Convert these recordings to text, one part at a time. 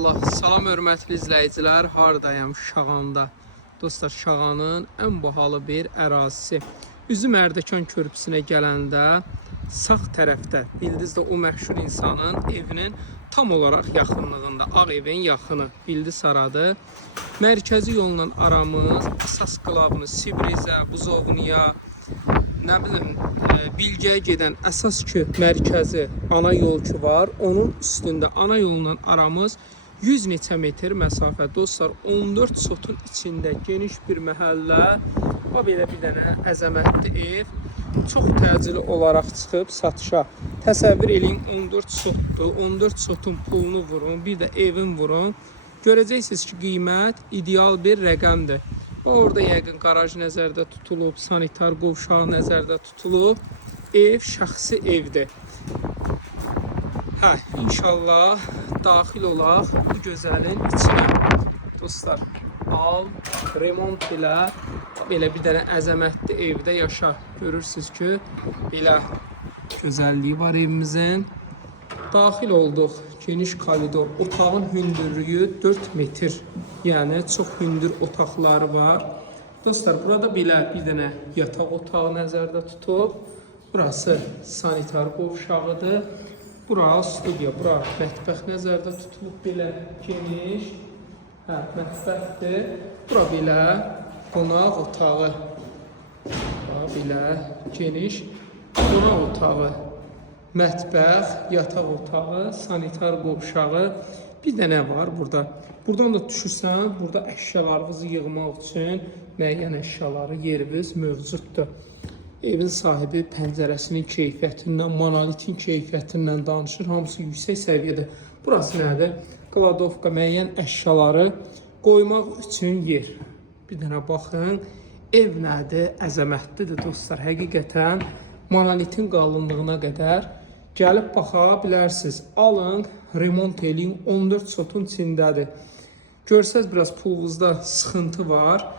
Maşallah. Salam hörmətli izləyicilər. Hardayam? Şağanda. Dostlar, Şağanın ən bahalı bir ərazisi. Üzüm Ərdəkan körpüsünə gələndə sağ tərəfdə bildizdə o məşhur insanın evinin tam olaraq yaxınlığında, Ağ evin yaxını Bildiz Aradı. Mərkəzi yolla aramız əsas qılağını Sibrizə, Buzovniya, nə bilim, Bilgəyə gedən əsas ki mərkəzi ana yol ki var, onun üstündə ana yolla aramız 100 neçə metr məsafə. Dostlar, 14 sotun içində geniş bir məhəllə, o belə bir dənə əzəmətli ev, çox təcili olaraq çıxıb satışa. Təsəvvür eləyin, 14 sotdur, 14 sotun pulunu vurun, bir də evin vurun. Görəcəksiniz ki, qiymət ideal bir rəqəmdir. Orada yəqin qaraj nəzərdə tutulub, sanitar qovşağı nəzərdə tutulub. Ev şəxsi evdir. İnşallah daxil olaq bu gözəlin içinə. Dostlar, al, remont ilə belə bir dənə əzəmətli evdə yaşa. Görürsünüz ki, belə gözəlliyi var evimizin. Daxil olduq. Geniş koridor. Otağın hündürlüyü 4 metr. Yəni çox hündür otaqları var. Dostlar, burada belə bir dənə yataq otağı nəzərdə tutub. Burası sanitar qovşağıdır. Bura studiya, bura mətbəx nəzərdə tutulub, belə geniş. Mətbəxdir. Bura belə qonaq otağı. Belə geniş qonaq otağı. Mətbəx, yataq otağı, sanitar qovşağı. Bir dənə var burada. Buradan da düşürsən, burada əşyalarınızı yığmaq üçün müəyyən əşyaları yeriniz mövcuddur. Evin sahibi pəncərəsinin keyfiyyətindən, monolitin keyfiyyətindən danışır. Hamısı yüksək səviyyədə. Burası nədir? Kladovka, müəyyən əşyaları qoymaq üçün yer. Bir dənə baxın. Ev nədir? Əzəmətlidir dostlar. Həqiqətən monolitin qalınlığına qədər gəlib baxa bilərsiniz. Alın, remont eləyin, 14 sotun içindədir. Görsəz biraz pulunuzda sıxıntı var.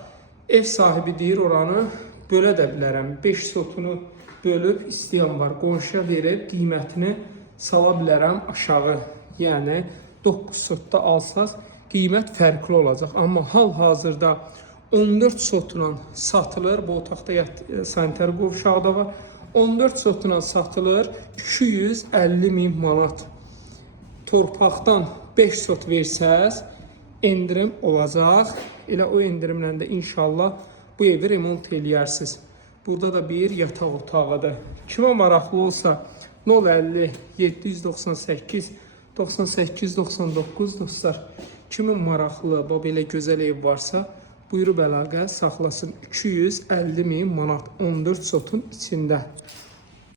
Ev sahibi deyir oranı bölə də bilərəm. 5 sotunu bölüb istəyən var. Qonşuya verib qiymətini sala bilərəm aşağı. Yəni 9 sotda alsaz qiymət fərqli olacaq. Amma hal-hazırda 14 sotla satılır. Bu otaqda sanitar qovşağı da var. 14 sotla satılır 250.000 manat. Torpaqdan 5 sot versəz endirim olacaq. Elə o endirimlə də inşallah bu evi remont eləyərsiniz. Burada da bir yataq otağıdır. Kimə maraqlı olsa 050 798 98 99 dostlar. Kimin maraqlı, belə gözəl ev varsa buyurub əlaqə saxlasın. 250.000 manat 14 sotun içində.